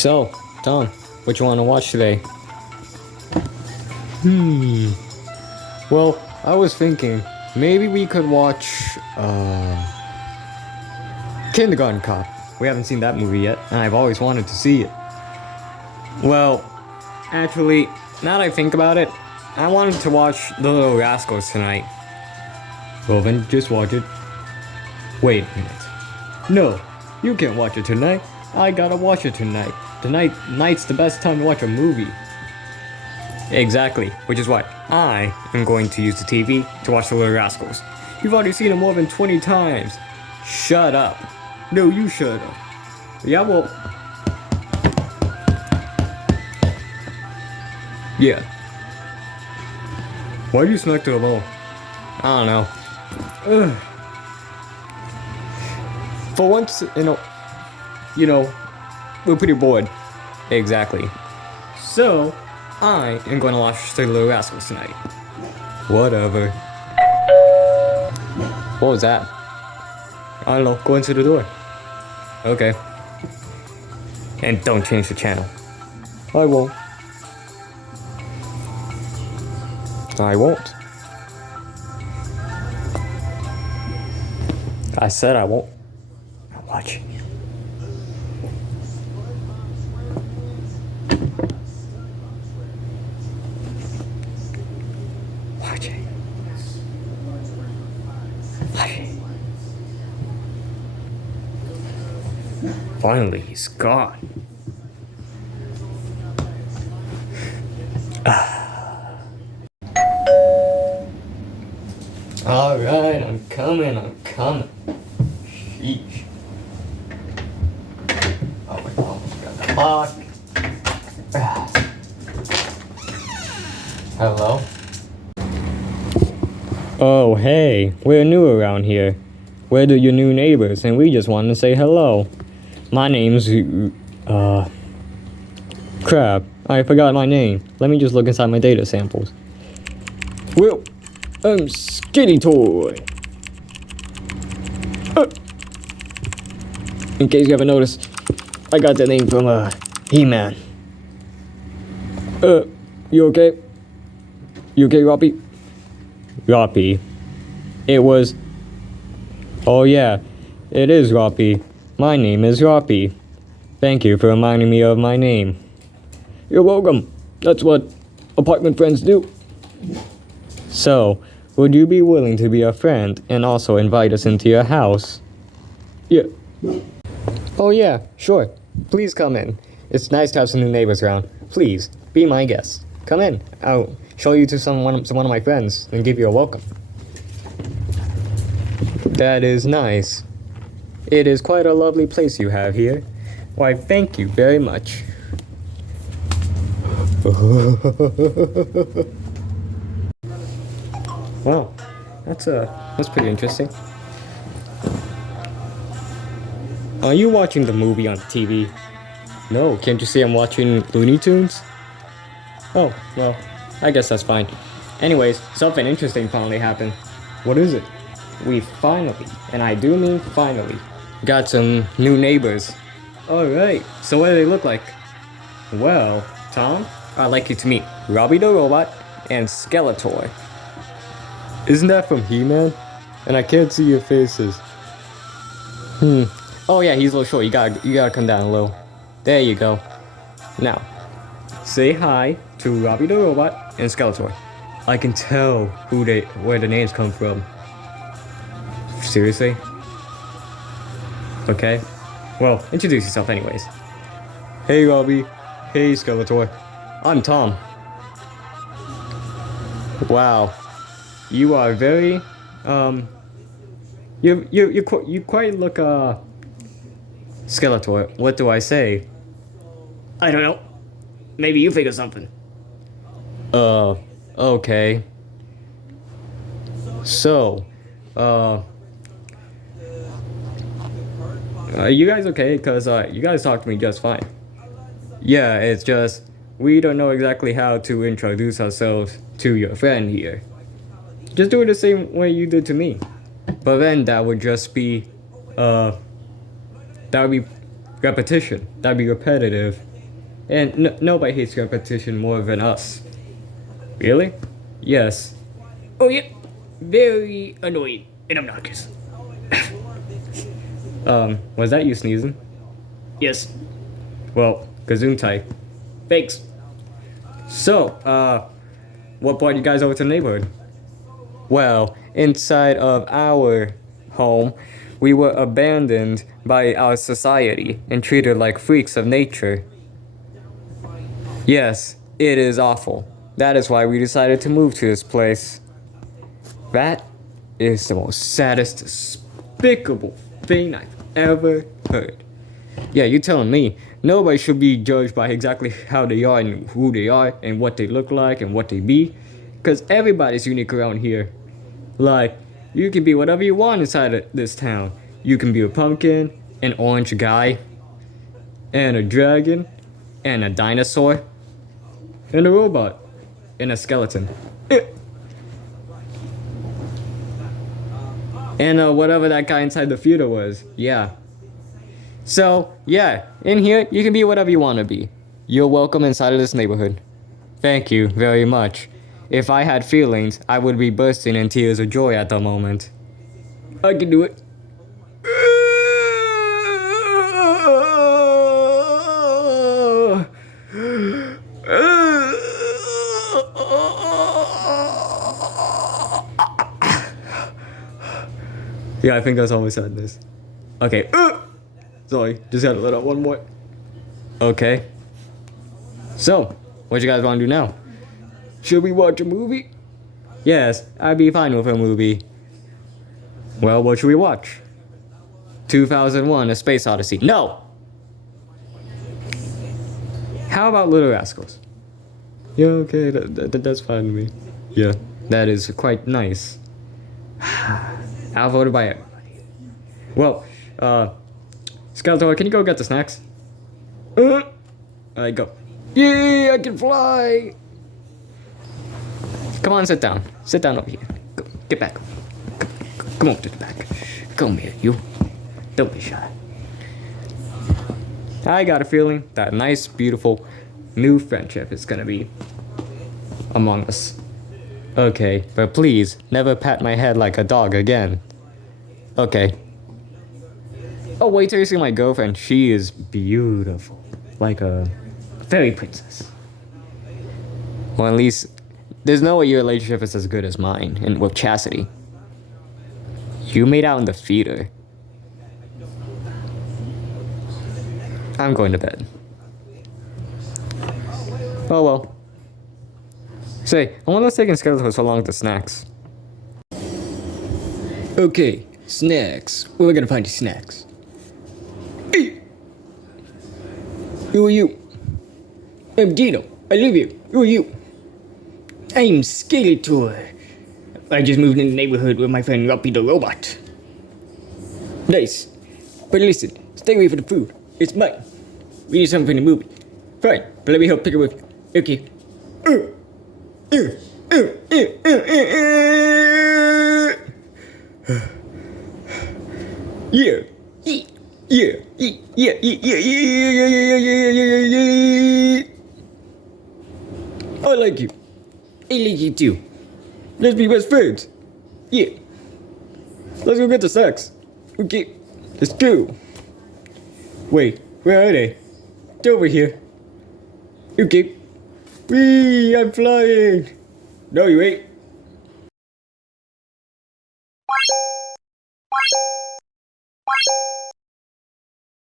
So, Tom, what you want to watch today? Well, I was thinking maybe we could watch Kindergarten Cop. We haven't seen that movie yet, and I've always wanted to see it. Well, actually, now that I think about it, I wanted to watch The Little Rascals tonight. Well, then just watch it. Wait a minute. No, you can't watch it tonight. I gotta watch it tonight. Night's the best time to watch a movie. Exactly, which is why I am going to use the TV to watch The Little Rascals. You've already seen it more than 20 times. Shut up. No, you shut up. Yeah, well... Yeah. Why do you smack to the ball? I don't know. Ugh. For once, we're pretty bored. Exactly. So, I am going to watch The Little Rascals tonight. Whatever. What was that? I don't know. Go into the door. Okay. And don't change the channel. I won't. I won't. I said I won't. I'm watching you. Watching. Watching. Finally, he's gone. Alright, I'm coming. Sheesh. Oh my god, got the lock. Hello? Oh, hey, we're new around here. We're your new neighbors, and we just wanted to say hello. My name's, crap, I forgot my name. Let me just look inside my data samples. Well, I'm Skinny Toy. In case you haven't noticed, I got that name from, He-Man. You okay? You okay, Roppy? Roppy. It was... Oh yeah, it is Roppy. My name is Roppy. Thank you for reminding me of my name. You're welcome. That's what apartment friends do. So, would you be willing to be a friend and also invite us into your house? Yeah. Oh yeah, sure. Please come in. It's nice to have some new neighbors around. Please, be my guest. Come in. I'll show you to one of my friends and give you a welcome. That is nice. It is quite a lovely place you have here. Why, thank you very much. Wow, that's pretty interesting. Are you watching the movie on the TV? No, can't you see I'm watching Looney Tunes? Oh, well, I guess that's fine. Anyways, something interesting finally happened. What is it? We finally, and I do mean finally, got some new neighbors. Alright, so what do they look like? Well, Tom, I'd like you to meet Robbie the Robot and Skeletor. Isn't that from He-Man? And I can't see your faces. Oh yeah, he's a little short. You gotta come down a little. There you go. Now, say hi to Robbie the Robot and Skeletor. I can tell where the names come from. Seriously? Okay. Well, introduce yourself anyways. Hey Robbie. Hey Skeletor. I'm Tom. Wow. You are very, you quite look, Skeletor. What do I say? I don't know. Maybe you think of something. Okay. So, are you guys okay? Because, you guys talk to me just fine. Yeah, it's just, we don't know exactly how to introduce ourselves to your friend here. Just do it the same way you did to me. But then that would just be, that would be repetition. That'd be repetitive. And nobody hates repetition more than us. Really? Yes. Oh yeah, very annoying and obnoxious. Was that you sneezing? Yes, Well, gesundheit. thanks. So, what brought you guys over to the neighborhood? Well, inside of our home, we were abandoned by our society and treated like freaks of nature. Yes, it is awful. That is why we decided to move to this place. That is the most saddest, despicable thing I've ever heard. Yeah, you telling me nobody should be judged by exactly how they are and who they are and what they look like and what they be? Because everybody's unique around here. Like, you can be whatever you want inside of this town. You can be a pumpkin, an orange guy, and a dragon, and a dinosaur, and a robot, and a skeleton. And whatever that guy inside the theater was, yeah. So, yeah, in here, you can be whatever you want to be. You're welcome inside of this neighborhood. Thank you very much. If I had feelings, I would be bursting in tears of joy at the moment. I can do it. Yeah, I think that's all we said this. Okay. Sorry, just had to let out one more. Okay. So, what you guys want to do now? Should we watch a movie? Yes, I'd be fine with a movie. Well, what should we watch? 2001: A Space Odyssey. No! How about Little Rascals? Yeah, okay, that's fine with me. Yeah, that is quite nice. Outvoted by everybody. Well, Skeletor, can you go get the snacks? Alright, go. Yeah, I can fly. Come on, sit down. Sit down over here. Go, get back. Come over to the back. Come here, you. Don't be shy. I got a feeling that nice, beautiful, new friendship is gonna be among us. Okay, but please, never pat my head like a dog again. Okay. Oh, wait till you see my girlfriend. She is beautiful. Like a fairy princess. Well, at least, there's no way your relationship is as good as mine and with Chastity. You made out in the theater. I'm going to bed. Oh well. Say, I wonder what's taking Skeletor so long with the snacks. Okay, snacks. Where are we gonna find the snacks? Hey! Who are you? I'm Dino. I live here. Who are you? I'm Skeletor. I just moved in the neighborhood with my friend Roppy the robot. Nice. But listen, stay away from the food. It's mine. We need something to move it. Fine, but let me help pick it with you. Okay. Yeah. Yeah. Yeah. I like you. I like you too. Let's be best friends. Yeah. Let's go get the snacks. Okay. Let's go. Wait, where are they? They're over here. Okay. Whee! I'm flying. No, you ain't.